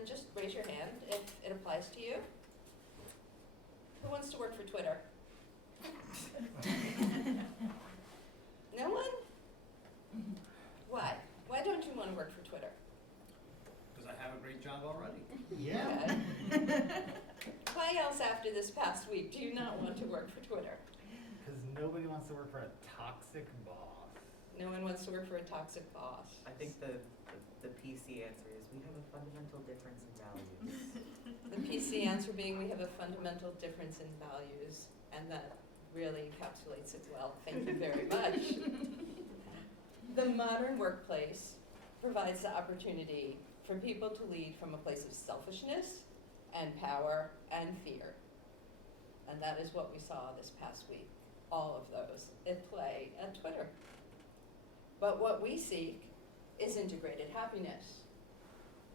and just raise your hand if it applies to you. Who wants to work for Twitter? No one? Why? Why don't you want to work for Twitter? Because I have a great job already. Yeah. Okay. Why else after this past week do you not want to work for Twitter? Because nobody wants to work for a toxic boss. No one wants to work for a toxic boss. I think the PC answer is we have a fundamental difference in values. The PC answer being we have a fundamental difference in values, and that really encapsulates it well. Thank you very much. The modern workplace provides the opportunity for people to lead from a place of selfishness and power and fear. And that is what we saw this past week, all of those at play at Twitter. But what we seek is integrated happiness,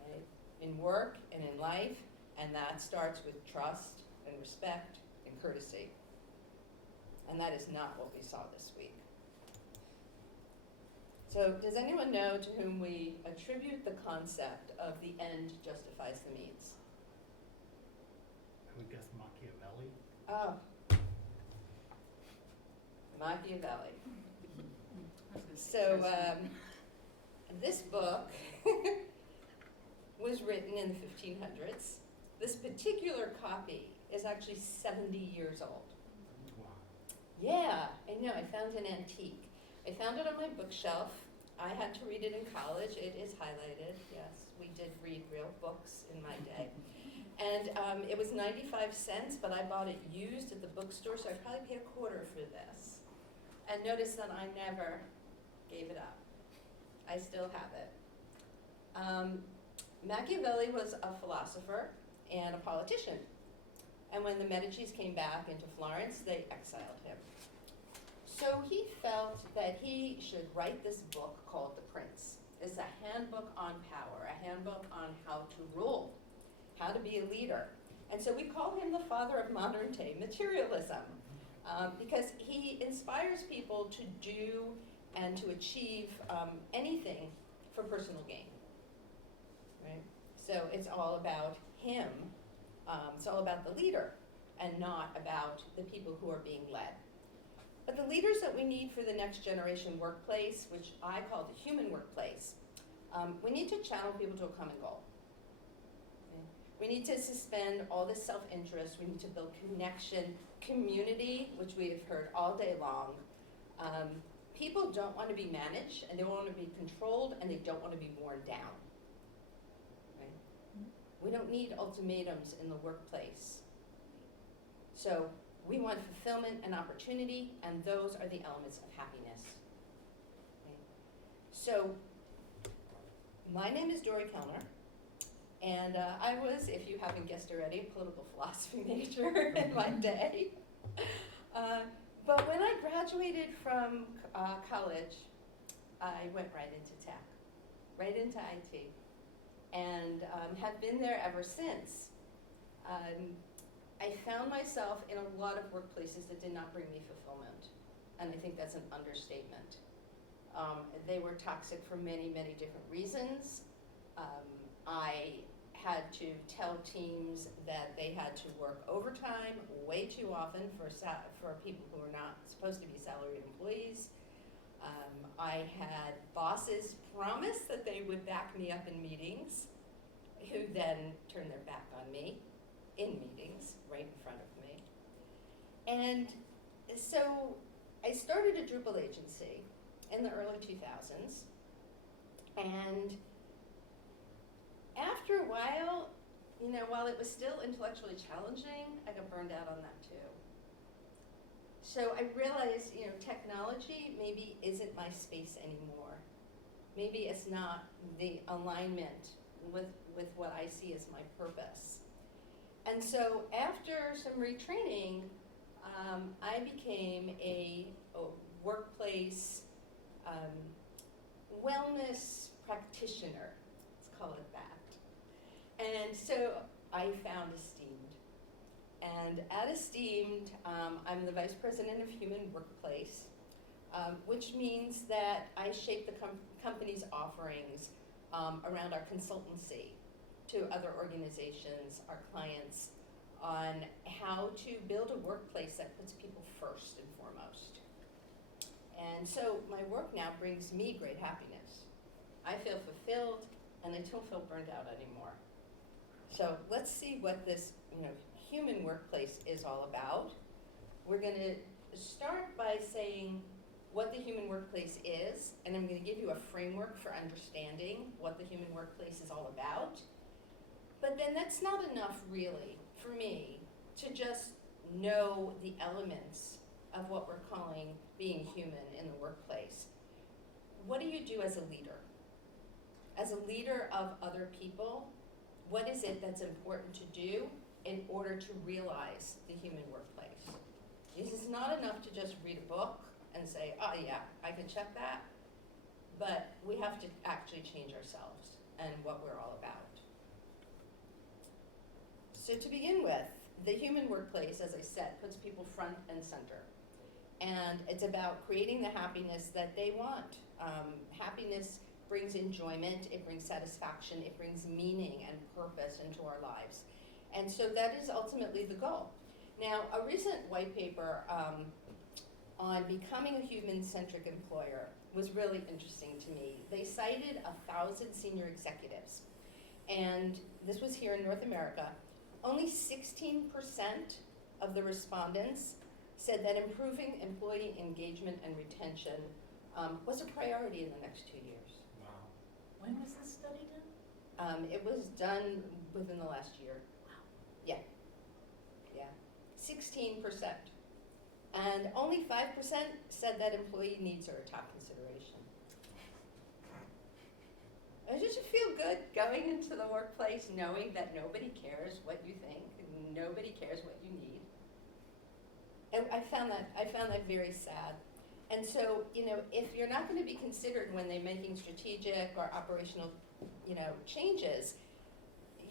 right? In work and in life, and that starts with trust and respect and courtesy. And that is not what we saw this week. So does anyone know to whom we attribute the concept of the end justifies the means? I would guess Machiavelli. Oh, Machiavelli. So this book was written in the 1500s. This particular copy is actually 70 years old. Wow. Yeah, I know, I found an antique. I found it on my bookshelf. I had to read it in college. It is highlighted, yes. We did read real books in my day. And it was 95 cents, but I bought it used at the bookstore, so I probably paid $0.25 for this. And notice that I never gave it up. I still have it. Machiavelli was a philosopher and a politician. And when the Medicis came back into Florence, they exiled him. So he felt that he should write this book called The Prince. It's a handbook on power, a handbook on how to rule, how to be a leader. And so we call him the father of modern day materialism, because he inspires people to do and to achieve anything for personal gain, right? So it's all about him. It's all about the leader and not about the people who are being led. But the leaders that we need for the next generation workplace, which I call the human workplace, we need to channel people to a common goal. Okay? We need to suspend all this self-interest. We need to build connection, community, which we have heard all day long. People don't want to be managed, and they want to be controlled, and they don't want to be worn down. Right? We don't need ultimatums in the workplace. So we want fulfillment and opportunity, and those are the elements of happiness. Okay? So my name is Dori Kelner, and I was, if you haven't guessed already, a political philosophy major in my day. But when I graduated from college, I went right into tech, right into IT, and have been there ever since. I found myself in a lot of workplaces that did not bring me fulfillment, and I think that's an understatement. They were toxic for many, many different reasons. I had to tell teams that they had to work overtime way too often for people who were not supposed to be salaried employees. I had bosses promise that they would back me up in meetings, who then turned their back on me in meetings right in front of me. And so I started a Drupal agency in the early 2000s, and after a while, while it was still intellectually challenging, I got burned out on that too. So I realized, technology maybe isn't my space anymore. Maybe it's not the alignment with what I see as my purpose. And so after some retraining, I became a workplace wellness practitioner, let's call it that. And so I found Esteemed. And at Esteemed, I'm the Vice President of Human Workplace, which means that I shape the company's offerings around our consultancy to other organizations, our clients, on how to build a workplace that puts people first and foremost. And so my work now brings me great happiness. I feel fulfilled, and I don't feel burned out anymore. So let's see what this, human workplace is all about. We're going to start by saying what the human workplace is, and I'm going to give you a framework for understanding what the human workplace is all about. But then that's not enough, really, for me to just know the elements of what we're calling being human in the workplace. What do you do as a leader? As a leader of other people, what is it that's important to do in order to realize the human workplace? This is not enough to just read a book and say, oh yeah, I can check that, but we have to actually change ourselves and what we're all about. So to begin with, the human workplace, as I said, puts people front and center. And it's about creating the happiness that they want. Happiness brings enjoyment, it brings satisfaction, it brings meaning and purpose into our lives. And so that is ultimately the goal. Now, a recent white paper on becoming a human-centric employer was really interesting to me. They cited 1,000 senior executives, and this was here in North America. Only 16% of the respondents said that improving employee engagement and retention was a priority in the next 2 years. Wow. When was this study done? It was done within the last year. Wow. Yeah. 16%. And only 5% said that employee needs are a top consideration. Does it feel good going into the workplace knowing that nobody cares what you think, and nobody cares what you need? And I found that very sad. And so, if you're not going to be considered when they're making strategic or operational, changes,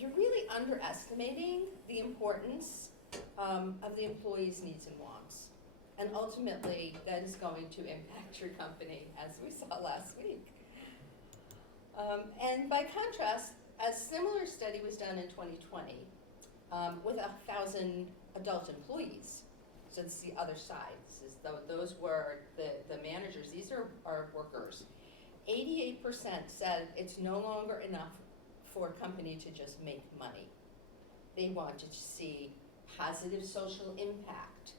you're really underestimating the importance of the employee's needs and wants. And ultimately, that is going to impact your company, as we saw last week. And by contrast, a similar study was done in 2020 with 1,000 adult employees. So this is the other side. Those were the managers. These are workers. 88% said it's no longer enough for a company to just make money. They want to see positive social impact.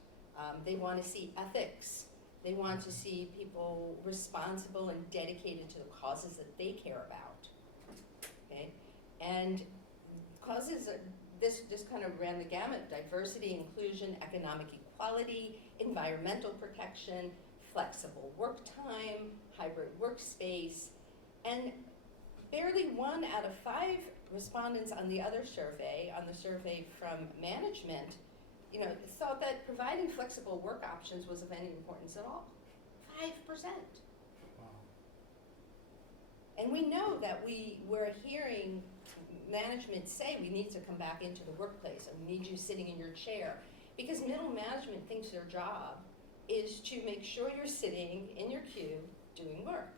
They want to see ethics. They want to see people responsible and dedicated to the causes that they care about. Okay? And causes, this kind of ran the gamut: diversity, inclusion, economic equality, environmental protection, flexible work time, hybrid workspace, and barely 1 out of 5 respondents on the other survey, on the survey from management, thought that providing flexible work options was of any importance at all. 5%. Wow. And we know that we're hearing management say we need to come back into the workplace and we need you sitting in your chair, because middle management thinks their job is to make sure you're sitting in your queue doing work,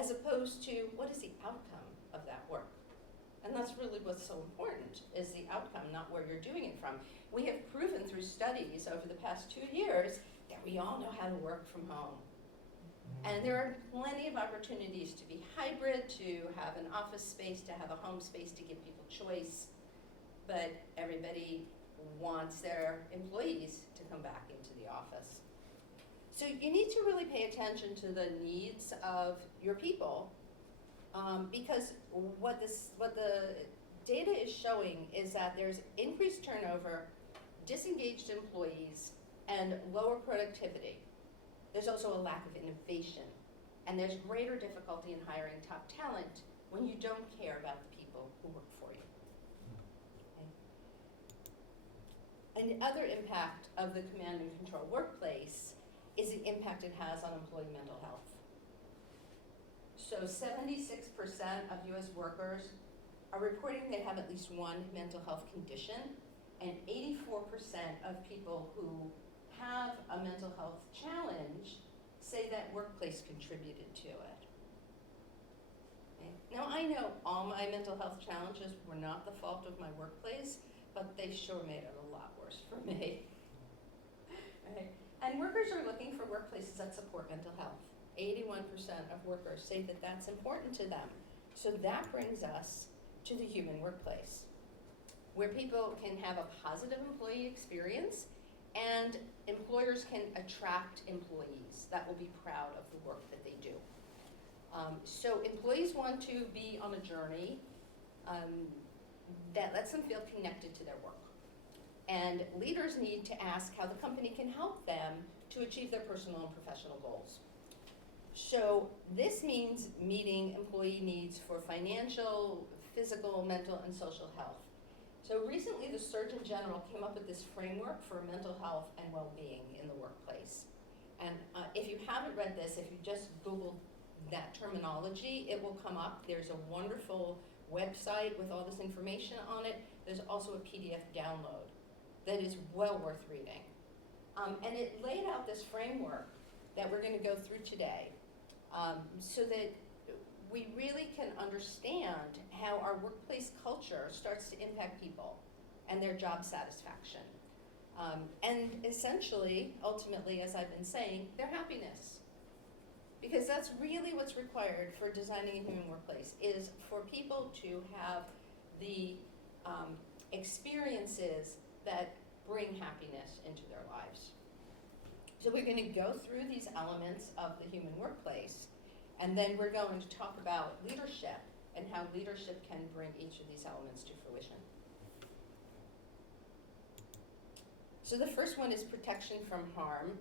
as opposed to what is the outcome of that work. And that's really what's so important, is the outcome, not where you're doing it from. We have proven through studies over the past 2 years that we all know how to work from home. And there are plenty of opportunities to be hybrid, to have an office space, to have a home space, to give people choice. But everybody wants their employees to come back into the office. So you need to really pay attention to the needs of your people, because what the data is showing is that there's increased turnover, disengaged employees, and lower productivity. There's also a lack of innovation, and there's greater difficulty in hiring top talent when you don't care about the people who work for you. Okay? And the other impact of the command and control workplace is the impact it has on employee mental health. So 76% of US workers are reporting they have at least one mental health condition, and 84% of people who have a mental health challenge say that workplace contributed to it. Okay? Now, I know all my mental health challenges were not the fault of my workplace, but they sure made it a lot worse for me. Right? And workers are looking for workplaces that support mental health. 81% of workers say that that's important to them. So that brings us to the human workplace, where people can have a positive employee experience and employers can attract employees that will be proud of the work that they do. So employees want to be on a journey that lets them feel connected to their work. And leaders need to ask how the company can help them to achieve their personal and professional goals. So this means meeting employee needs for financial, physical, mental, and social health. So recently the Surgeon General came up with this framework for mental health and well-being in the workplace. And if you haven't read this, if you just Google that terminology, it will come up. There's a wonderful website with all this information on it. There's also a PDF download that is well worth reading. And it laid out this framework that we're going to go through today so that we really can understand how our workplace culture starts to impact people and their job satisfaction. And essentially, ultimately, as I've been saying, their happiness. Because that's really what's required for designing a human workplace, is for people to have the experiences that bring happiness into their lives. So we're going to go through these elements of the human workplace, and then we're going to talk about leadership and how leadership can bring each of these elements to fruition. So the first one is protection from harm,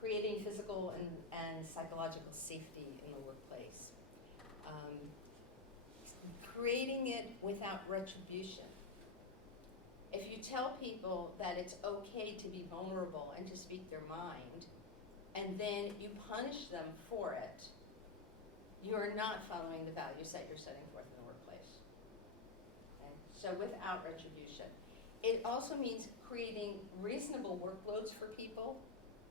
creating physical and psychological safety in the workplace, creating it without retribution. If you tell people that it's okay to be vulnerable and to speak their mind, and then you punish them for it, you're not following the values that you're setting forth in the workplace. Okay? So without retribution. It also means creating reasonable workloads for people.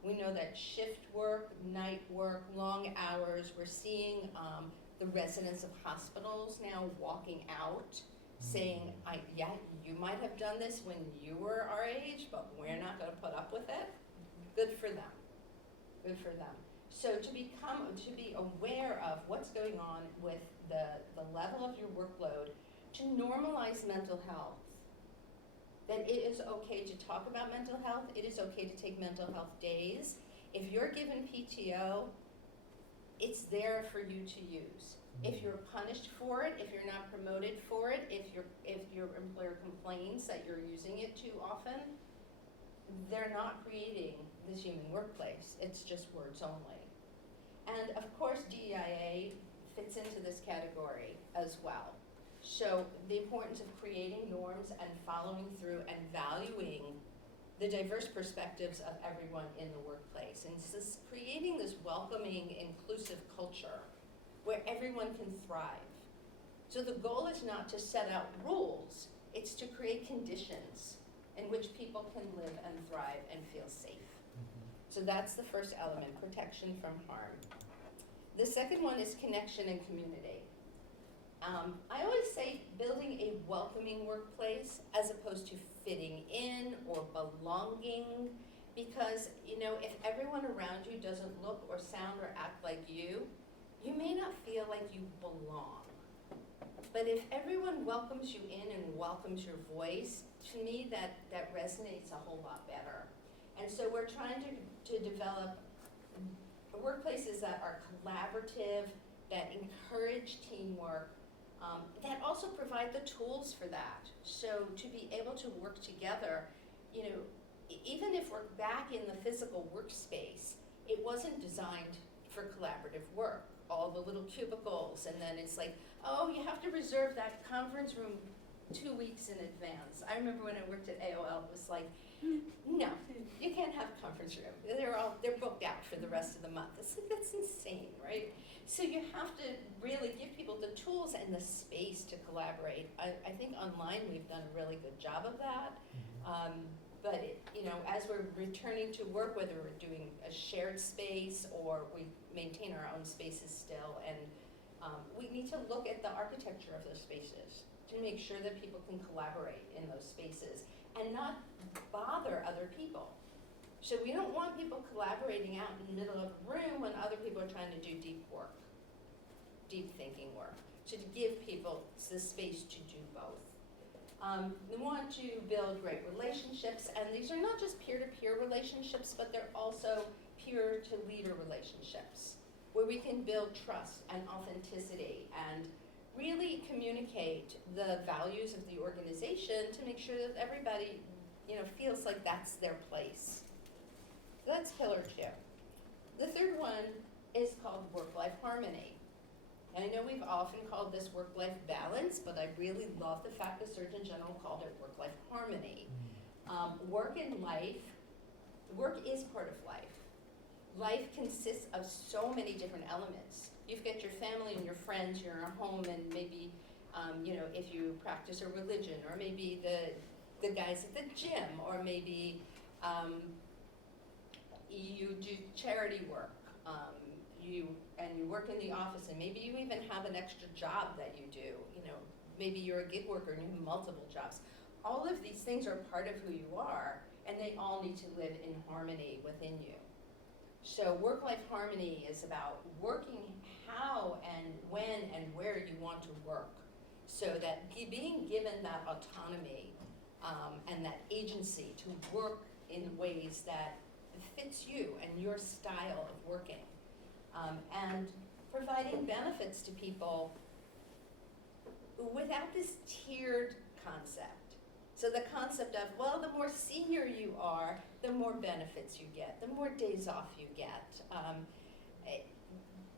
We know that shift work, night work, long hours, we're seeing the residents of hospitals now walking out saying, yeah, you might have done this when you were our age, but we're not going to put up with it. Good for them. Good for them. So to be aware of what's going on with the level of your workload, to normalize mental health, that it is okay to talk about mental health, it is okay to take mental health days. If you're given PTO, it's there for you to use. If you're punished for it, if you're not promoted for it, if your employer complains that you're using it too often, they're not creating this human workplace. It's just words only. And of course, DEIA fits into this category as well. So the importance of creating norms and following through and valuing the diverse perspectives of everyone in the workplace. And it's creating this welcoming, inclusive culture where everyone can thrive. So the goal is not to set out rules, it's to create conditions in which people can live and thrive and feel safe. So that's the first element, protection from harm. The second one is connection and community. I always say building a welcoming workplace as opposed to fitting in or belonging, because if everyone around you doesn't look or sound or act like you may not feel like you belong. But if everyone welcomes you in and welcomes your voice, to me that resonates a whole lot better. And so we're trying to develop workplaces that are collaborative, that encourage teamwork, that also provide the tools for that. So to be able to work together, even if we're back in the physical workspace, it wasn't designed for collaborative work. All the little cubicles, and then it's like, oh, you have to reserve that conference room 2 weeks in advance. I remember when I worked at AOL, it was like, no, you can't have a conference room. They're booked out for the rest of the month. It's like, that's insane, right? So you have to really give people the tools and the space to collaborate. I think online we've done a really good job of that. But as we're returning to work, whether we're doing a shared space or we maintain our own spaces still, and We need to look at the architecture of those spaces to make sure that people can collaborate in those spaces and not bother other people. So we don't want people collaborating out in the middle of a room when other people are trying to do deep work, deep thinking work. So to give people the space to do both. We want to build great relationships, and these are not just peer-to-peer relationships, but they're also peer-to-leader relationships, where we can build trust and authenticity and really communicate the values of the organization to make sure that everybody, feels like that's their place. That's pillar 2. The third one is called work-life harmony. And I know we've often called this work-life balance, but I really love the fact the Surgeon General called it work-life harmony. Work is part of life. Life consists of so many different elements. You've got your family and your friends, you're in a home, and maybe, if you practice a religion, or maybe the guys at the gym, or maybe you do charity work. You work in the office, and maybe you even have an extra job that you do. Maybe you're a gig worker and you have multiple jobs. All of these things are part of who you are, and they all need to live in harmony within you. So work-life harmony is about working how and when and where you want to work, so that being given that autonomy and that agency to work in ways that fits you and your style of working. And providing benefits to people without this tiered concept. So the concept of, well, the more senior you are, the more benefits you get, the more days off you get.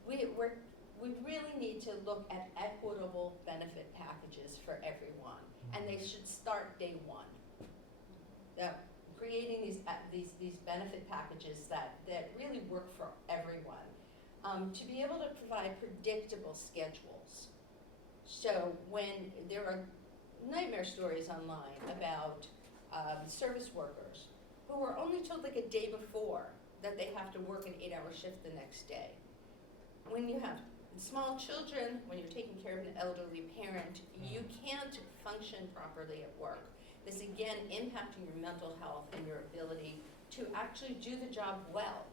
We really need to look at equitable benefit packages for everyone, and they should start day one. Creating these benefit packages that really work for everyone. To be able to provide predictable schedules. So when there are nightmare stories online about service workers who are only told like a day before that they have to work an 8-hour shift the next day. When you have small children, when you're taking care of an elderly parent, you can't function properly at work. This again impacting your mental health and your ability to actually do the job well.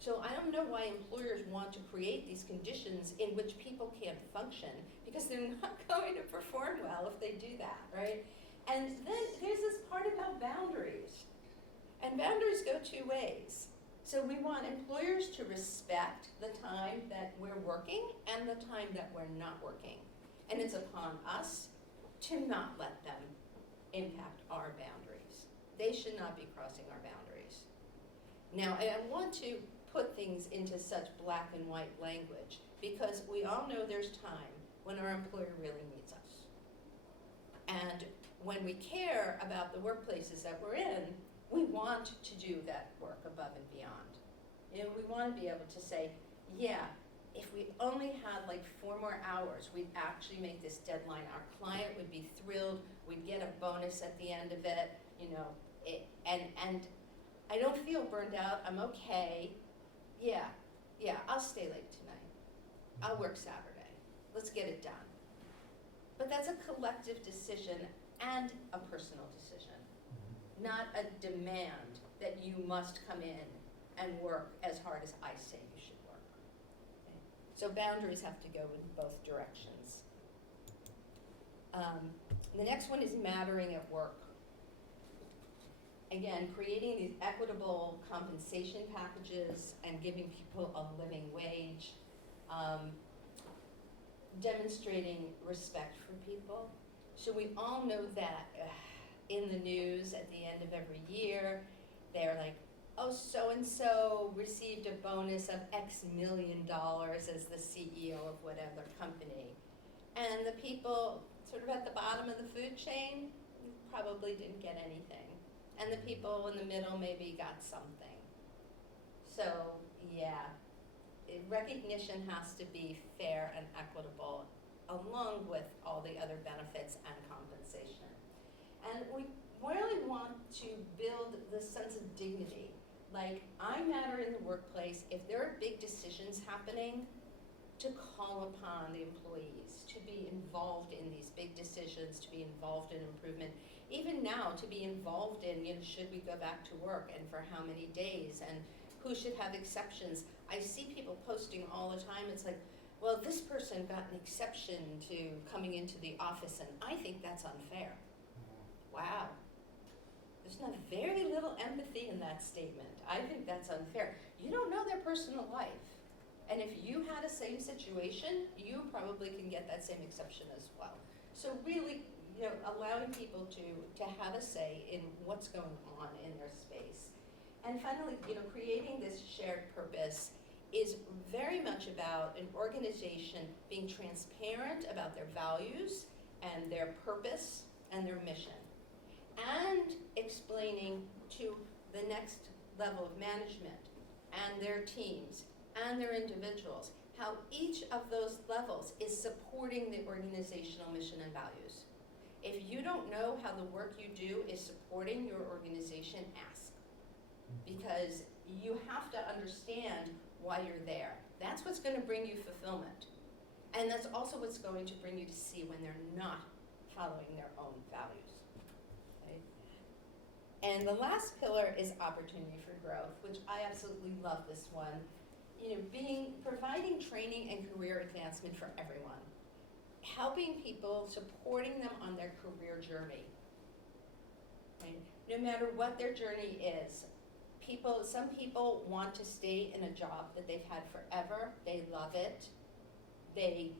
So I don't know why employers want to create these conditions in which people can't function, because they're not going to perform well if they do that, right? And then there's this part about boundaries. And boundaries go 2 ways. So we want employers to respect the time that we're working and the time that we're not working. And it's upon us to not let them impact our boundaries. They should not be crossing our boundaries. Now, I want to put things into such black and white language, because we all know there's time when our employer really needs us. And when we care about the workplaces that we're in, we want to do that work above and beyond. We want to be able to say, yeah, if we only had like 4 more hours, we'd actually make this deadline. Our client would be thrilled. We'd get a bonus at the end of it, and I don't feel burned out. I'm okay. Yeah, I'll stay late tonight. I'll work Saturday. Let's get it done. But that's a collective decision and a personal decision, not a demand that you must come in and work as hard as I say you should work. Okay? So boundaries have to go in both directions. The next one is mattering at work. Again, creating these equitable compensation packages and giving people a living wage, demonstrating respect for people. So we all know that in the news at the end of every year, they're like, oh, so-and-so received a bonus of X million dollars as the CEO of whatever company. And the people sort of at the bottom of the food chain probably didn't get anything. And the people in the middle maybe got something. So, yeah, recognition has to be fair and equitable, along with all the other benefits and compensation. And we really want to build the sense of dignity. Like, I matter in the workplace. If there are big decisions happening, to call upon the employees, to be involved in these big decisions, to be involved in improvement. Even now, to be involved in, should we go back to work and for how many days and who should have exceptions. I see people posting all the time, it's like, well, this person got an exception to coming into the office and I think that's unfair. Wow. There's not very little empathy in that statement. I think that's unfair. You don't know their personal life. And if you had a same situation, you probably can get that same exception as well. So really, allowing people to have a say in what's going on in their space. And finally, creating this shared purpose is very much about an organization being transparent about their values and their purpose and their mission, and explaining to the next level of management and their teams and their individuals how each of those levels is supporting the organizational mission and values. If you don't know how the work you do is supporting your organization, ask. Because you have to understand why you're there. That's what's going to bring you fulfillment. And that's also what's going to bring you to see when they're not following their own values. Right? And the last pillar is opportunity for growth, which I absolutely love this one. Providing training and career advancement for everyone. Helping people, supporting them on their career journey. Right? No matter what their journey is. Some people want to stay in a job that they've had forever. They love it. They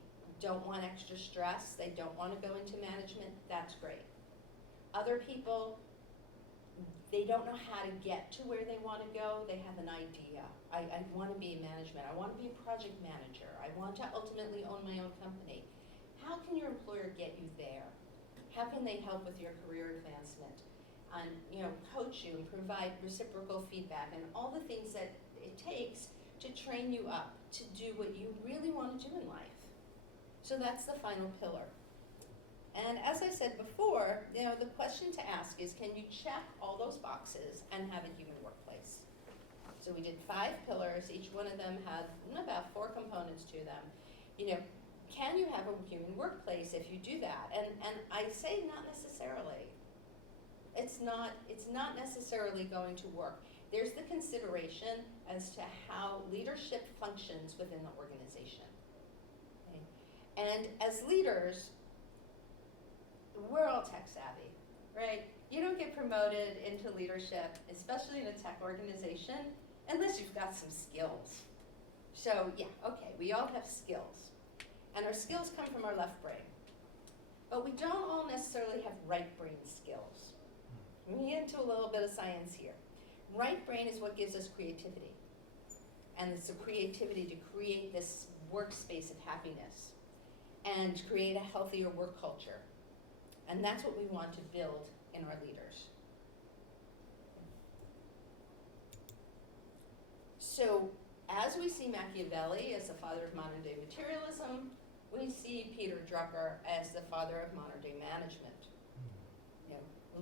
don't want extra stress. They don't want to go into management. That's great. Other people, they don't know how to get to where they want to go. They have an idea. I want to be in management. I want to be a project manager. I want to ultimately own my own company. How can your employer get you there? How can they help with your career advancement? And coach you and provide reciprocal feedback and all the things that it takes to train you up to do what you really want to do in life. So that's the final pillar. And as I said before, the question to ask is, can you check all those boxes and have a human workplace? So we did 5 pillars. Each one of them had about 4 components to them. Can you have a human workplace if you do that? And I say not necessarily. It's not necessarily going to work. There's the consideration as to how leadership functions within the organization. Okay? And as leaders, we're all tech savvy, right? You don't get promoted into leadership, especially in a tech organization, unless you've got some skills. So yeah, okay, we all have skills. And our skills come from our left brain. But we don't all necessarily have right brain skills. We get into a little bit of science here. Right brain is what gives us creativity. And it's the creativity to create this workspace of happiness and create a healthier work culture. And that's what we want to build in our leaders. So as we see Machiavelli as the father of modern day materialism, we see Peter Drucker as the father of modern day management.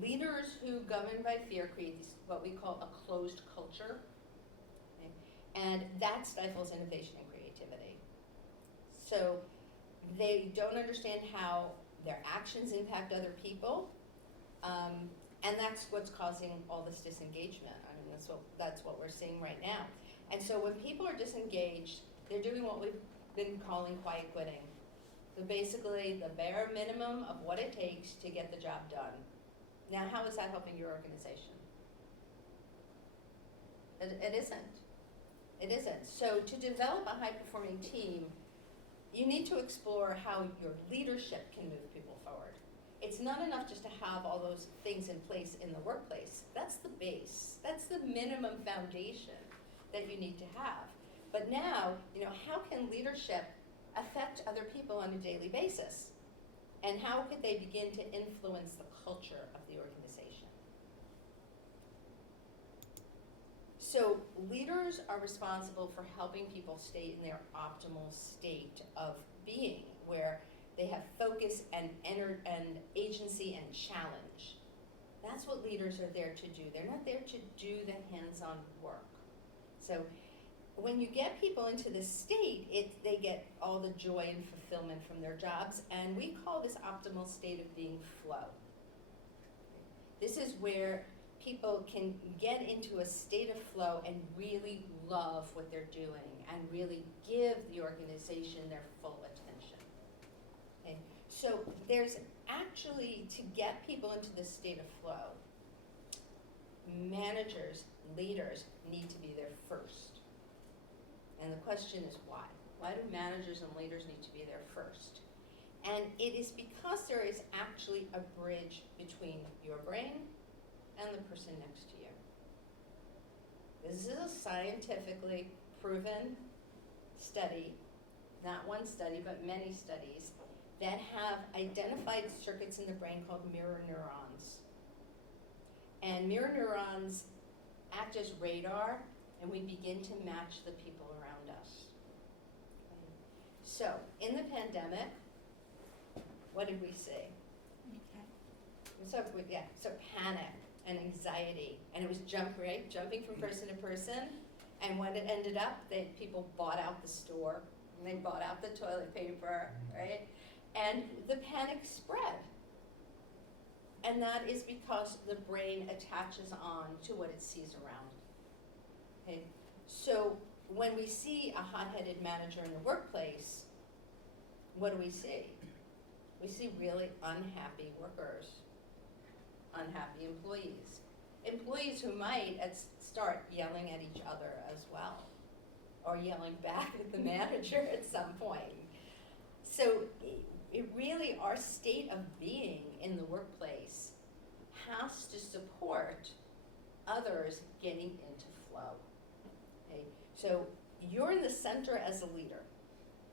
Leaders who govern by fear create what we call a closed culture, okay? And that stifles innovation and creativity. So they don't understand how their actions impact other people, and that's what's causing all this disengagement. I mean, that's what we're seeing right now. And so when people are disengaged, they're doing what we've been calling quiet quitting. So basically, the bare minimum of what it takes to get the job done. Now, how is that helping your organization? It isn't. It isn't. So to develop a high-performing team, you need to explore how your leadership can move people forward. It's not enough just to have all those things in place in the workplace. That's the base. That's the minimum foundation that you need to have. But now, how can leadership affect other people on a daily basis? And how could they begin to influence the culture of the organization? So leaders are responsible for helping people stay in their optimal state of being, where they have focus and agency and challenge. That's what leaders are there to do. They're not there to do the hands-on work. So when you get people into this state, they get all the joy and fulfillment from their jobs, and we call this optimal state of being flow. This is where people can get into a state of flow and really love what they're doing and really give the organization their full attention. Okay? So there's actually, to get people into this state of flow, managers, leaders need to be there first. And the question is why? Why do managers and leaders need to be there first? And it is because there is actually a bridge between your brain and the person next to you. This is a scientifically proven study, not one study, but many studies, that have identified circuits in the brain called mirror neurons. And mirror neurons act as radar, and we begin to match the people around us. So, in the pandemic, what did we see? So panic and anxiety, and it was jumping from person to person, and when it ended up, people bought out the store, and they bought out the toilet paper, right? And the panic spread. And that is because the brain attaches on to what it sees around. Okay? So when we see a hot-headed manager in the workplace, what do we see? We see really unhappy workers, unhappy employees. Employees who might start yelling at each other as well, or yelling back at the manager at some point. So it really, our state of being in the workplace has to support others getting into flow. Okay? So you're in the center as a leader.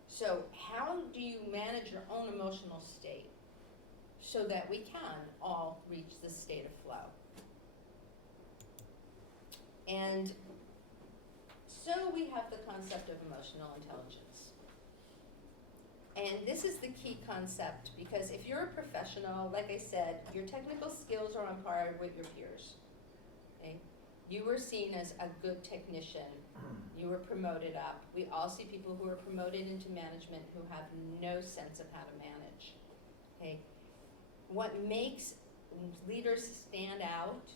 So how do you manage your own emotional state so that we can all reach this state of flow? And so we have the concept of emotional intelligence. And this is the key concept, because if you're a professional, like I said, your technical skills are on par with your peers. Okay? You were seen as a good technician. You were promoted up. We all see people who are promoted into management who have no sense of how to manage. Okay? What makes leaders stand out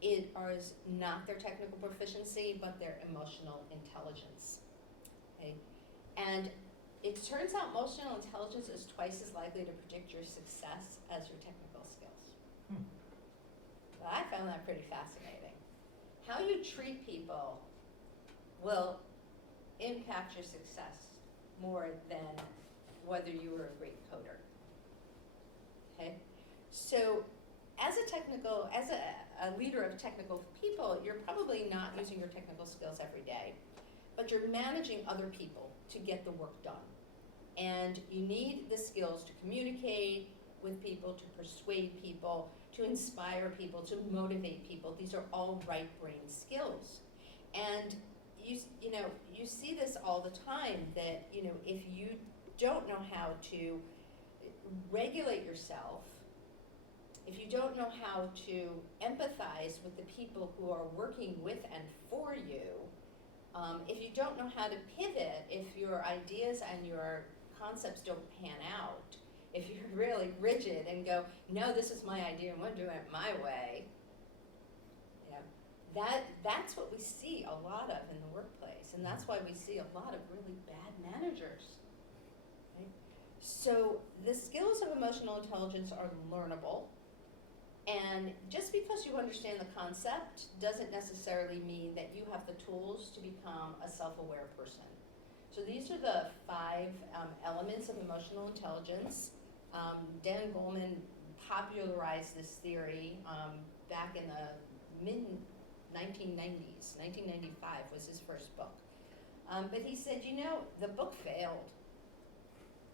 is not their technical proficiency, but their emotional intelligence. Okay? And it turns out emotional intelligence is twice as likely to predict your success as your technical skills. Well, I found that pretty fascinating. How you treat people will impact your success more than whether you were a great coder. Okay? So as a leader of technical people, you're probably not using your technical skills every day, but you're managing other people to get the work done. And you need the skills to communicate with people, to persuade people, to inspire people, to motivate people. These are all right brain skills. And you see this all the time, that if you don't know how to regulate yourself, if you don't know how to empathize with the people who are working with and for you, if you don't know how to pivot, if your ideas and your concepts don't pan out, if you're really rigid and go, no, this is my idea and we're doing it my way, that's what we see a lot of in the workplace, and that's why we see a lot of really bad managers. Okay? So the skills of emotional intelligence are learnable, and just because you understand the concept doesn't necessarily mean that you have the tools to become a self-aware person. So these are the 5 elements of emotional intelligence. Dan Goleman popularized this theory back in the mid-1990s. 1995 was his first book. But he said, the book failed.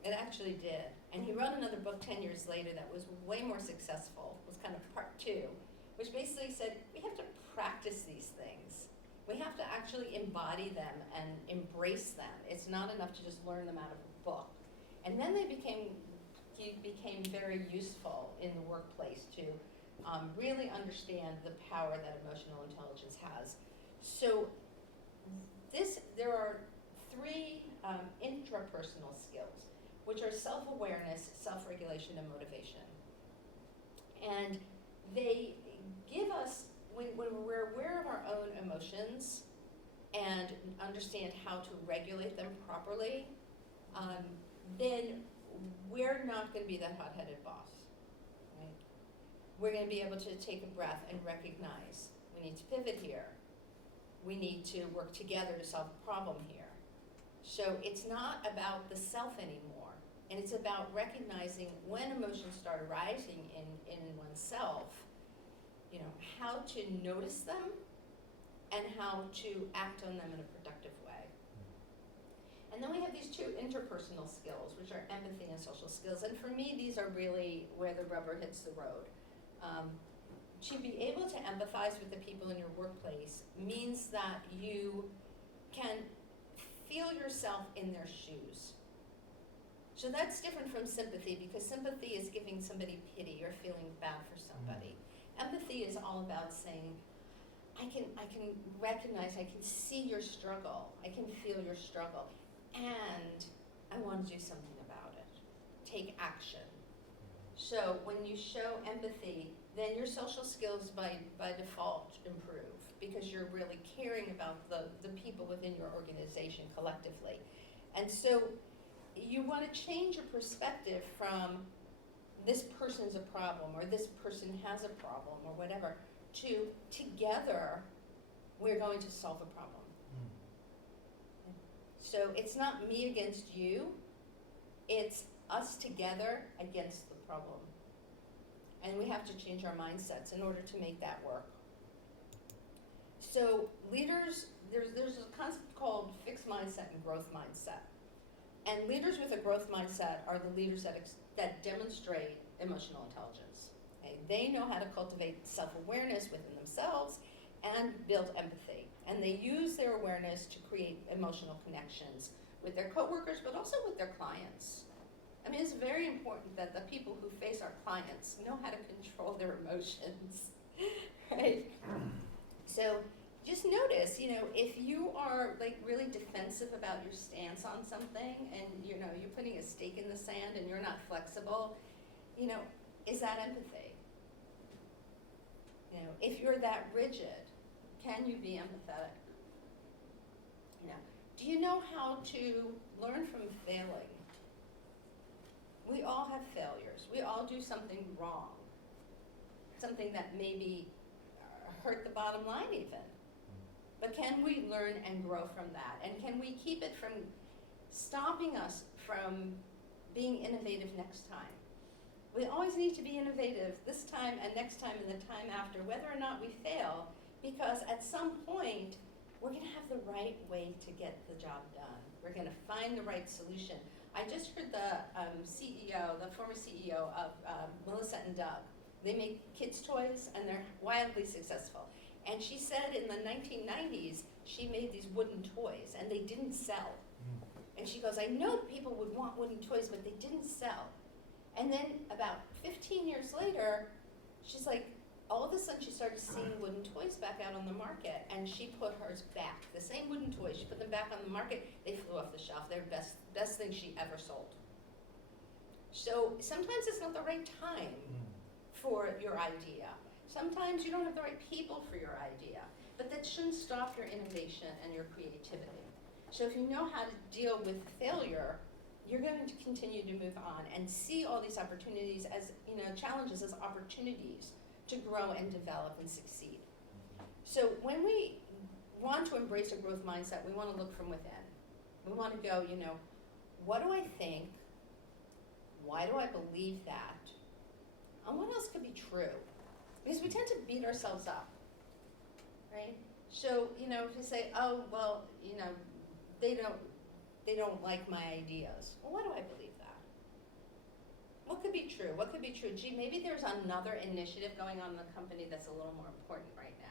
It actually did. And he wrote another book 10 years later that was way more successful. It was kind of part 2, which basically said, we have to practice these things. We have to actually embody them and embrace them. It's not enough to just learn them out of a book. And then he became very useful in the workplace to really understand the power that emotional intelligence has. So there are three intrapersonal skills, which are self-awareness, self-regulation, and motivation. And they give us, when we're aware of our own emotions and understand how to regulate them properly, then we're not going to be that hot-headed boss, right? We're going to be able to take a breath and recognize we need to pivot here. We need to work together to solve a problem here. So it's not about the self anymore, and it's about recognizing when emotions start arising in oneself, how to notice them and how to act on them in a productive way. And then we have these two interpersonal skills, which are empathy and social skills. And for me, these are really where the rubber hits the road. To be able to empathize with the people in your workplace means that you can feel yourself in their shoes. So that's different from sympathy, because sympathy is giving somebody pity or feeling bad for somebody. Empathy is all about saying, I can recognize, I can see your struggle, I can feel your struggle, and I want to do something about it. Take action. So when you show empathy, then your social skills by default improve, because you're really caring about the people within your organization collectively. And so you want to change your perspective from this person's a problem or this person has a problem or whatever to together we're going to solve a problem. So it's not me against you, it's us together against the problem. And we have to change our mindsets in order to make that work. So leaders, there's a concept called fixed mindset and growth mindset. And leaders with a growth mindset are the leaders that demonstrate emotional intelligence. Okay? They know how to cultivate self-awareness within themselves and build empathy. And they use their awareness to create emotional connections with their coworkers, but also with their clients. I mean, it's very important that the people who face our clients know how to control their emotions, right? So just notice, if you are like really defensive about your stance on something and, you're putting a stake in the sand and you're not flexible, is that empathy? If you're that rigid, can you be empathetic? Do you know how to learn from failing? We all have failures. We all do something wrong, something that maybe hurt the bottom line even. But can we learn and grow from that? And can we keep it from stopping us from being innovative next time? We always need to be innovative this time and next time and the time after, whether or not we fail, because at some point, we're going to have the right way to get the job done. We're going to find the right solution. I just heard the former CEO of Melissa and Doug. They make kids' toys, and they're wildly successful. And she said in the 1990s, she made these wooden toys, and they didn't sell. And she goes, I know people would want wooden toys, but they didn't sell. And then about 15 years later, she's like, all of a sudden she started seeing wooden toys back out on the market, and she put hers back. The same wooden toys, she put them back on the market. They flew off the shelf. They're best thing she ever sold. So sometimes it's not the right time for your idea. Sometimes you don't have the right people for your idea, but that shouldn't stop your innovation and your creativity. So if you know how to deal with failure, you're going to continue to move on and see all these opportunities as, challenges as opportunities to grow and develop and succeed. So when we want to embrace a growth mindset, we want to look from within. We want to go, what do I think? Why do I believe that? And what else could be true? Because we tend to beat ourselves up, right? So, to say, oh, well, they don't like my ideas. Well, why do I believe that? What could be true? What could be true? Gee, maybe there's another initiative going on in the company that's a little more important right now.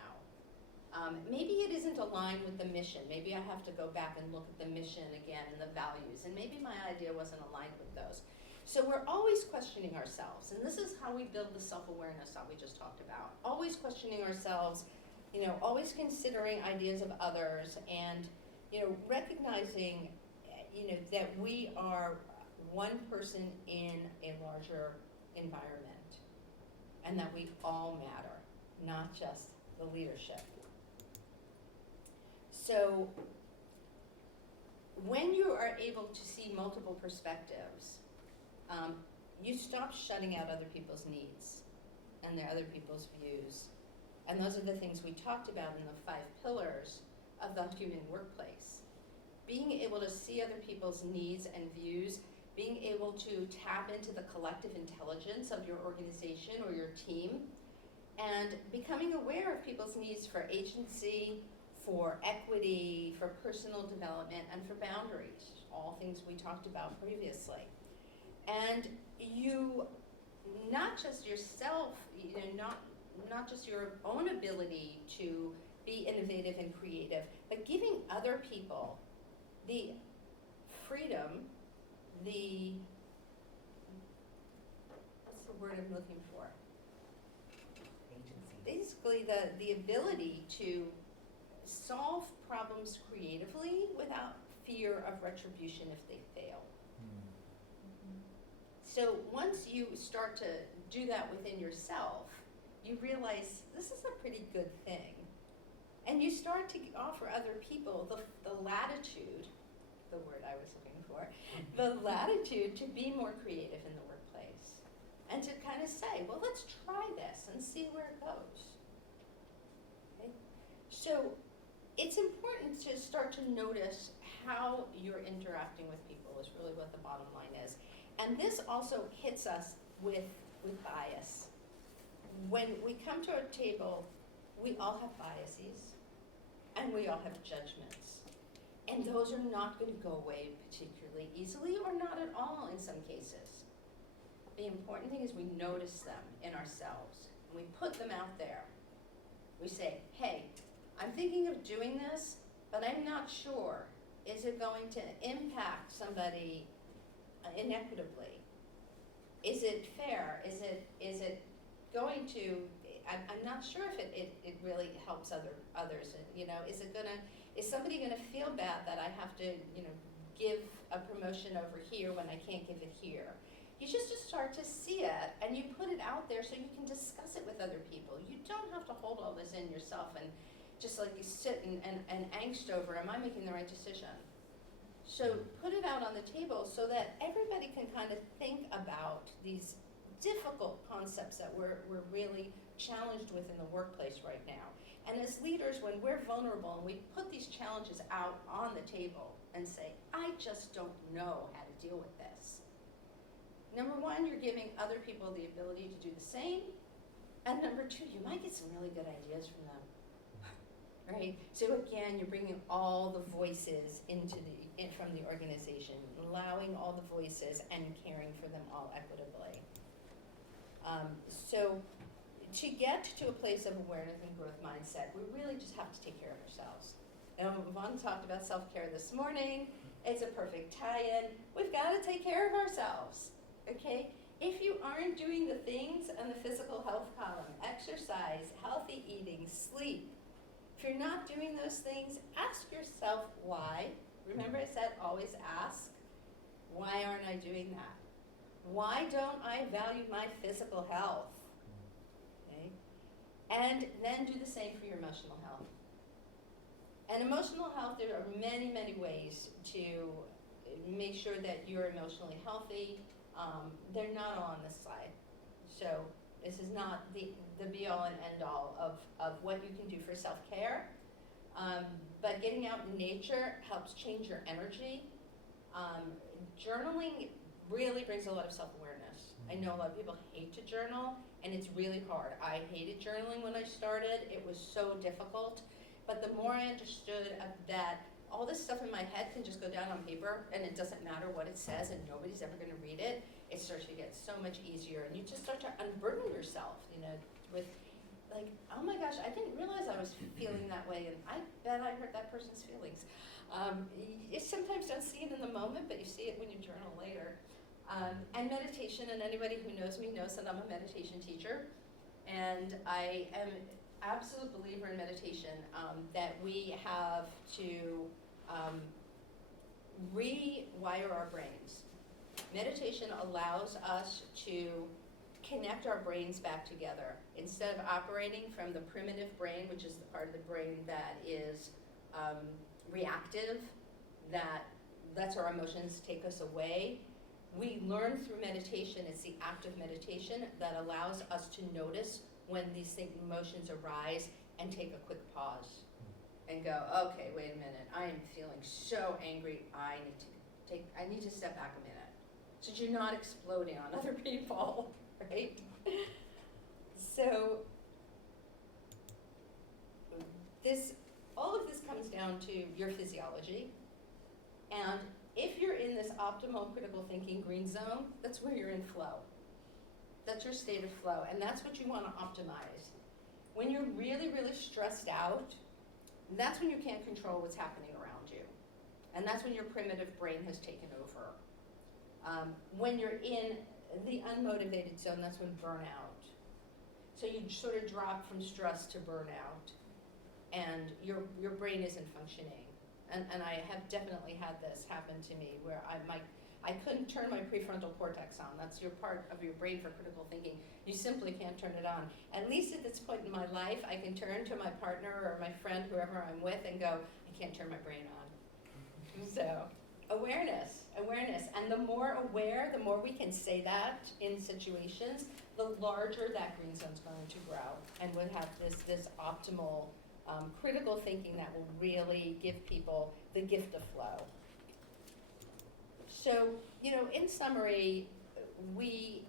Maybe it isn't aligned with the mission. Maybe I have to go back and look at the mission again and the values, and maybe my idea wasn't aligned with those. So we're always questioning ourselves, and this is how we build the self-awareness that we just talked about. Always questioning ourselves, always considering ideas of others, and recognizing, that we are one person in a larger environment, and that we all matter, not just the leadership. So when you are able to see multiple perspectives, you stop shutting out other people's needs and their other people's views. And those are the things we talked about in the 5 pillars of the human workplace. Being able to see other people's needs and views, being able to tap into the collective intelligence of your organization or your team, and becoming aware of people's needs for agency, for equity, for personal development, and for boundaries, all things we talked about previously. And you, not just yourself, not just your own ability to be innovative and creative, but giving other people the freedom, what's the word I'm looking for? Agency. Basically, the ability to solve problems creatively without fear of retribution if they fail. So once you start to do that within yourself, you realize this is a pretty good thing. And you start to offer other people the latitude, the word I was looking for, the latitude to be more creative in the workplace. And to kind of say, well, let's try this and see where it goes. Okay? So it's important to start to notice how you're interacting with people is really what the bottom line is. And this also hits us with bias. When we come to a table, we all have biases and we all have judgments. And those are not going to go away particularly easily or not at all in some cases. The important thing is we notice them in ourselves and we put them out there. We say, hey, I'm thinking of doing this, but I'm not sure. Is it going to impact somebody inequitably? Is it fair? Is it going to, I'm not sure if it really helps others. Is somebody gonna feel bad that I have to, give a promotion over here when I can't give it here? You just start to see it and you put it out there so you can discuss it with other people. You don't have to hold all this in yourself and just like you sit and angst over, am I making the right decision? So put it out on the table so that everybody can kind of think about these difficult concepts that we're really challenged with in the workplace right now. And as leaders, when we're vulnerable and we put these challenges out on the table and say, I just don't know how to deal with this. Number one, you're giving other people the ability to do the same. And number two, you might get some really good ideas from them. Right? So again, you're bringing all the voices from the organization, allowing all the voices and caring for them all equitably. So to get to a place of awareness and growth mindset, we really just have to take care of ourselves. Vaughn talked about self-care this morning. It's a perfect tie-in. We've got to take care of ourselves, okay? If you aren't doing the things on the physical health column, exercise, healthy eating, sleep, if you're not doing those things, ask yourself why. Remember I said always ask, why aren't I doing that? Why don't I value my physical health? Okay? And then do the same for your emotional health. And emotional health, there are many, many ways to make sure that you're emotionally healthy. They're not all on this slide. So this is not the be-all and end-all of what you can do for self-care. But getting out in nature helps change your energy. Journaling really brings a lot of self-awareness. I know a lot of people hate to journal, and it's really hard. I hated journaling when I started. It was so difficult. But the more I understood that all this stuff in my head can just go down on paper, and it doesn't matter what it says, and nobody's ever going to read it, it starts to get so much easier. And you just start to unburden yourself, with like, oh my gosh, I didn't realize I was feeling that way, and I bet I hurt that person's feelings. You sometimes don't see it in the moment, but you see it when you journal later. And meditation, and anybody who knows me knows that I'm a meditation teacher, and I am absolute believer in meditation, that we have to rewire our brains. Meditation allows us to connect our brains back together. Instead of operating from the primitive brain, which is the part of the brain that is reactive, that lets our emotions take us away, we learn through meditation. It's the act of meditation that allows us to notice when these emotions arise and take a quick pause and go, okay, wait a minute, I am feeling so angry, I need to step back a minute. So that you're not exploding on other people, right? So all of this comes down to your physiology. And if you're in this optimal critical thinking green zone, that's where you're in flow. That's your state of flow, and that's what you want to optimize. When you're really, really stressed out, that's when you can't control what's happening around you. And that's when your primitive brain has taken over. When you're in the unmotivated zone, that's when burnout. So you sort of drop from stress to burnout, and your brain isn't functioning. And I have definitely had this happen to me where I couldn't turn my prefrontal cortex on. That's your part of your brain for critical thinking. You simply can't turn it on. At least at this point in my life, I can turn to my partner or my friend, whoever I'm with, and go, I can't turn my brain on. So awareness. And the more aware, the more we can say that in situations, the larger that green zone's going to grow. And we'll have this optimal critical thinking that will really give people the gift of flow. So, in summary, we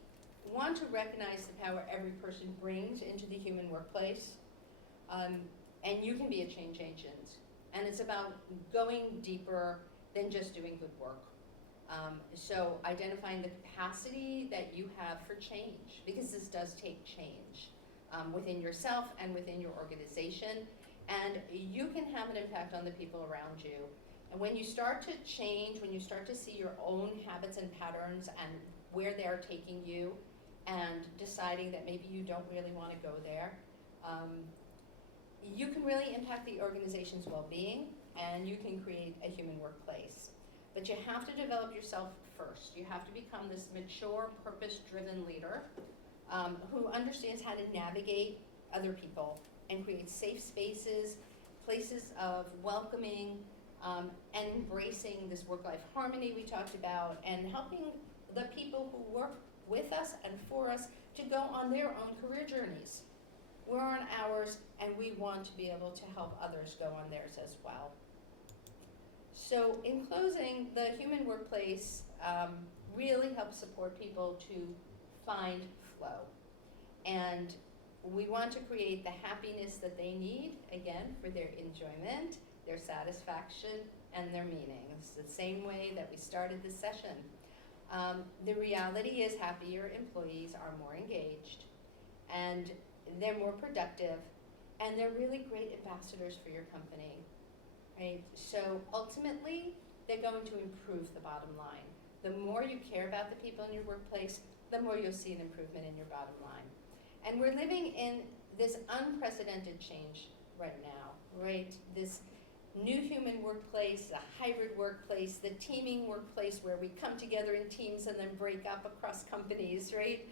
want to recognize the power every person brings into the human workplace, and you can be a change agent. And it's about going deeper than just doing good work. So identifying the capacity that you have for change, because this does take change within yourself and within your organization, and you can have an impact on the people around you. And when you start to change, when you start to see your own habits and patterns and where they're taking you, and deciding that maybe you don't really want to go there, you can really impact the organization's well-being, and you can create a human workplace. But you have to develop yourself first. You have to become this mature, purpose-driven leader who understands how to navigate other people and create safe spaces, places of welcoming, and embracing this work-life harmony we talked about, and helping the people who work with us and for us to go on their own career journeys. We're on ours, and we want to be able to help others go on theirs as well. So in closing, the human workplace really helps support people to find flow. And we want to create the happiness that they need, again, for their enjoyment, their satisfaction, and their meaning. It's the same way that we started this session. The reality is happier employees are more engaged, and they're more productive, and they're really great ambassadors for your company, right? So ultimately, they're going to improve the bottom line. The more you care about the people in your workplace, the more you'll see an improvement in your bottom line. And we're living in this unprecedented change right now, right? This new human workplace, the hybrid workplace, the teaming workplace where we come together in teams and then break up across companies, right?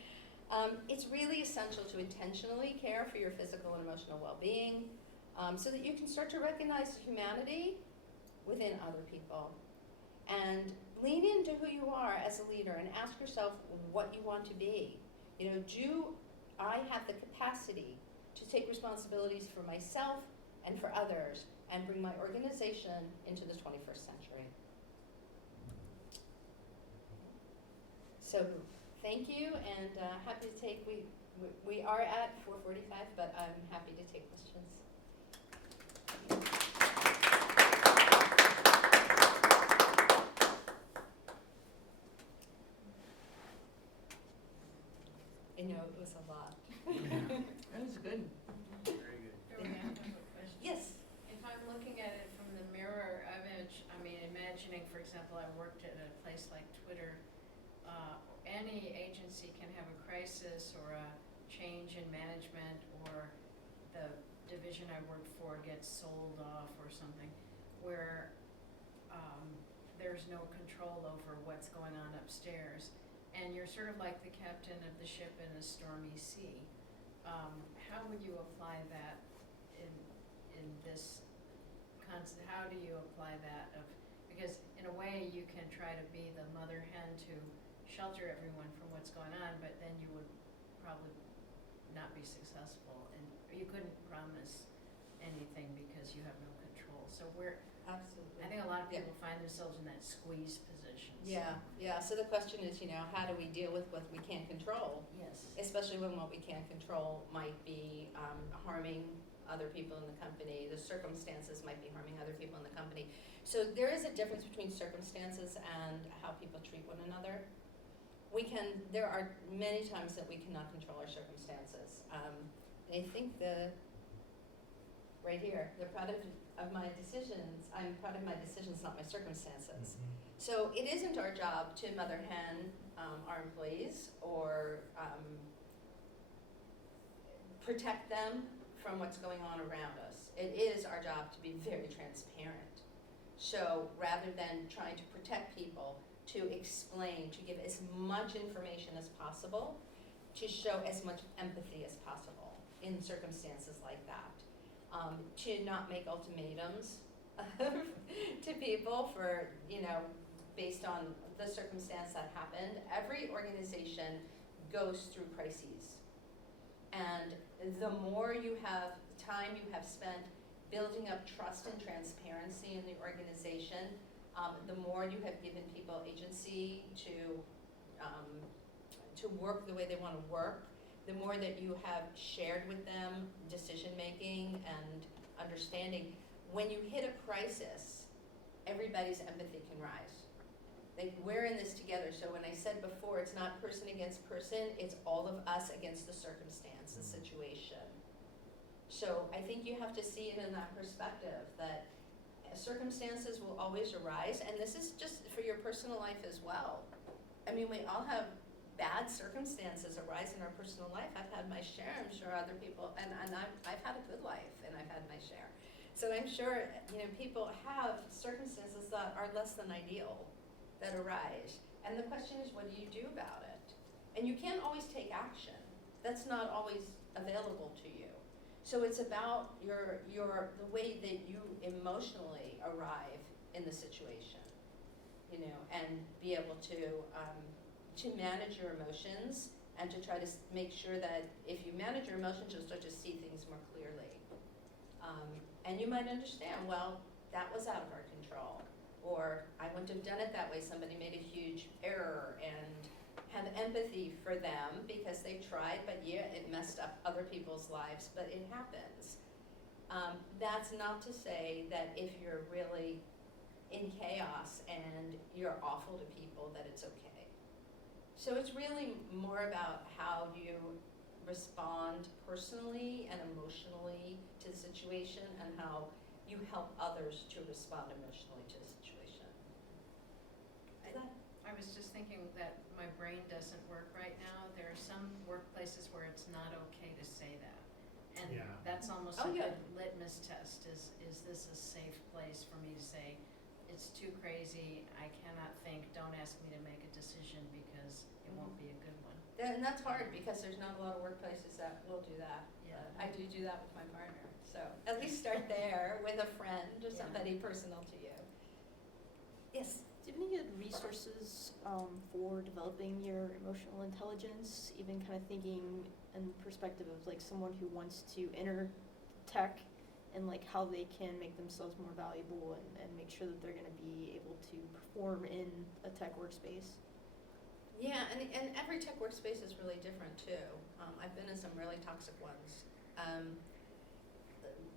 It's really essential to intentionally care for your physical and emotional well-being so that you can start to recognize humanity within other people. And lean into who you are as a leader and ask yourself what you want to be. Do I have the capacity to take responsibilities for myself and for others and bring my organization into the 21st century? So thank you, and happy to take, we are at 4:45, but I'm happy to take questions. I know it was a lot. That was good. Very good. Dori, I have a question. Yes. If I'm looking at it from the mirror image, imagining, for example, I worked at a place like Twitter, any agency can have a crisis or a change in management, or the division I worked for gets sold off or something, where there's no control over what's going on upstairs, and you're sort of like the captain of the ship in a stormy sea. How would you apply that in this concept? How do you apply that because in a way you can try to be the mother hen to shelter everyone from what's going on, but then you would probably not be successful, and you couldn't promise anything because you have no control. So Absolutely. I think a lot of Yeah. people find themselves in that squeeze position. Yeah. So the question is, how do we deal with what we can't control? Yes. Especially when what we can't control might be harming other people in the company. The circumstances might be harming other people in the company. So there is a difference between circumstances and how people treat one another. There are many times that we cannot control our circumstances. I think right here, the product of my decisions, I'm proud of my decisions, not my circumstances. So it isn't our job to mother hen our employees or protect them from what's going on around us. It is our job to be very transparent. So rather than trying to protect people, to explain, to give as much information as possible, to show as much empathy as possible in circumstances like that. To not make ultimatums to people for, based on the circumstance that happened. Every organization goes through crises. And the more time you have spent building up trust and transparency in the organization, the more you have given people agency to work the way they want to work, the more that you have shared with them decision-making and understanding. When you hit a crisis, everybody's empathy can rise. We're in this together. So when I said before, it's not person against person, it's all of us against the circumstance, the situation. So I think you have to see it in that perspective, that circumstances will always arise, and this is just for your personal life as well. I mean, we all have bad circumstances arise in our personal life. I've had my share, I'm sure other people, and I've had a good life, and I've had my share. So I'm sure, people have circumstances that are less than ideal that arise. And the question is, what do you do about it? And you can't always take action. That's not always available to you. So it's about the way that you emotionally arrive in the situation, and be able to manage your emotions and to try to make sure that if you manage your emotions, you'll start to see things more clearly. And you might understand, well, that was out of our control, or I wouldn't have done it that way. Somebody made a huge error, and have empathy for them because they tried, but it messed up other people's lives, but it happens. That's not to say that if you're really in chaos and you're awful to people, that it's okay. So it's really more about how you respond personally and emotionally to the situation, and how you help others to respond emotionally to the situation. I was just thinking that my brain doesn't work right now. There are some workplaces where it's not okay to say that. And Yeah. that's almost Oh, a yeah. good litmus test. Is this a safe place for me to say, it's too crazy, I cannot think, don't ask me to make a decision because it won't be a good one. And that's hard because there's not a lot of workplaces that will do that. Yeah. I do that with my partner. So at least start there with a friend or Yeah. somebody personal to you. Yes. Do you have any good resources for developing your emotional intelligence, even kind of thinking in perspective of like someone who wants to enter tech, and like how they can make themselves more valuable and make sure that they're going to be able to perform in a tech workspace? Yeah, and every tech workspace is really different too. I've been in some really toxic ones.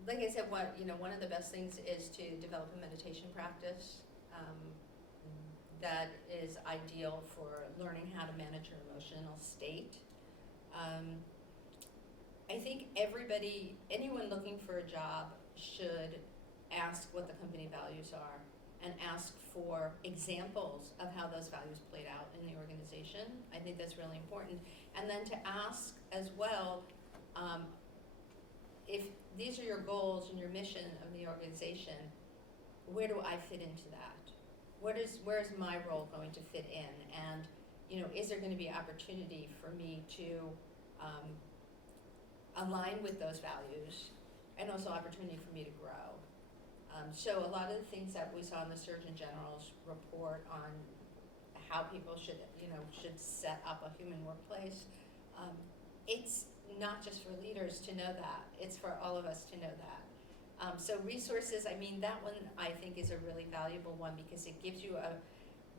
Like I said, one of the best things is to develop a meditation practice. That is ideal for learning how to manage your emotional state. I think anyone looking for a job should ask what the company values are, and ask for examples of how those values played out in the organization. I think that's really important. And then to ask as well, if these are your goals and your mission of the organization, where do I fit into that? where's my role going to fit in? And, you know, is there gonna be opportunity for me to align with those values, and also opportunity for me to grow? So a lot of the things that we saw in the Surgeon General's report on how people should set up a human workplace, it's not just for leaders to know that, it's for all of us to know that. So resources, I mean, that one I think is a really valuable one, because it gives you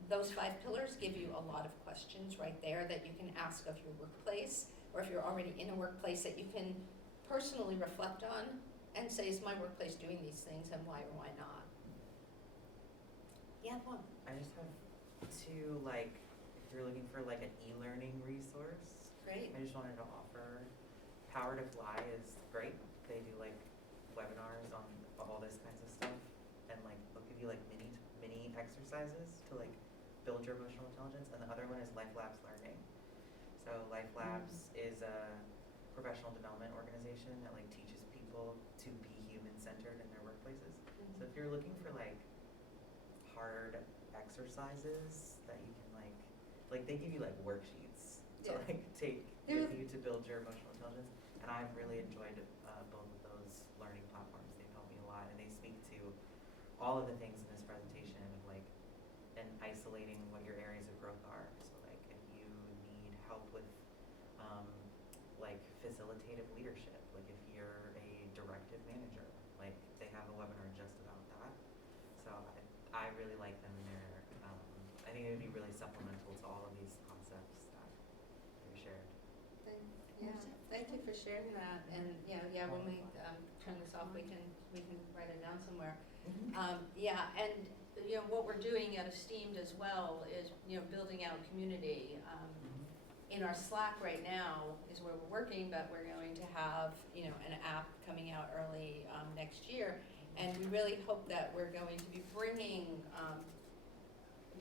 those 5 pillars give you a lot of questions right there that you can ask of your workplace, or if you're already in a workplace, that you can personally reflect on and say, is my workplace doing these things, and why or why not? Yeah, one. I just have 2, like, if you're looking for like an e-learning resource, Great. I just wanted to offer Power to Fly is great. They do like webinars on all this kinds of stuff, and like they'll give you like mini exercises to like build your emotional intelligence. And the other one is Life Labs Learning. So Life Labs is a professional development organization that like teaches people to be human-centered in their workplaces. So if you're looking for like hard exercises that you can like they give you like worksheets to Yeah. like take with you to build your emotional intelligence. And I've really enjoyed both of those learning platforms. They've helped me a lot, and they speak to all of the things in this presentation of like, and isolating what your areas of growth are. So like if you need help with like facilitative leadership, like if you're a directive manager, like they have a webinar just about that. So I really like them, and they're I think it would be really supplemental to all of these concepts that you shared. Thank you for sharing that, and when we turn this off, we can write it down somewhere. And what we're doing at Esteemed as well is building out community. In our Slack right now is where we're working, but we're going to have an app coming out early next year, and we really hope that we're going to be bringing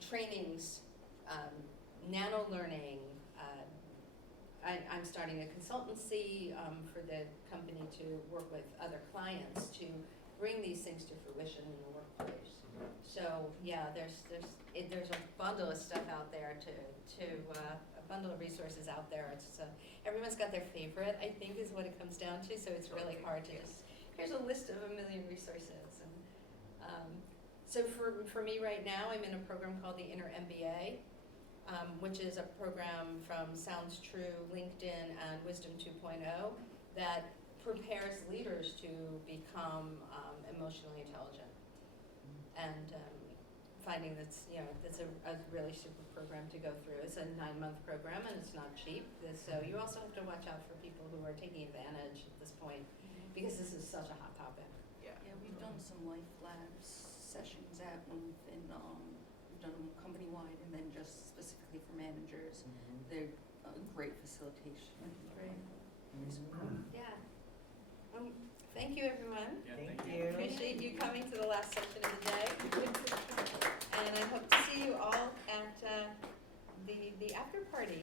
trainings, nano learning. I'm starting a consultancy for the company to work with other clients to bring these things to fruition in the workplace. So there's a bundle of stuff out there a bundle of resources out there. It's everyone's got their favorite, I think, is what it comes down to. So it's really hard to just here's a list of 1 million resources. And so for me right now, I'm in a program called the Inner MBA. Which is a program from Sounds True, LinkedIn, and Wisdom 2.0 that prepares leaders to become emotionally intelligent. And finding that's a really super program to go through. It's a 9-month program, and it's not cheap. So you also have to watch out for people who are taking advantage at this point, because this is such a hot topic. Yeah. Yeah, we've done some Life Labs sessions at Woof, and we've done them company-wide, and then just specifically for managers. They're great facilitation. Great. Yeah. Thank you, everyone. Yeah, Thank thank you. Appreciate you coming to the last session of the day. And I hope to see you all at the after party.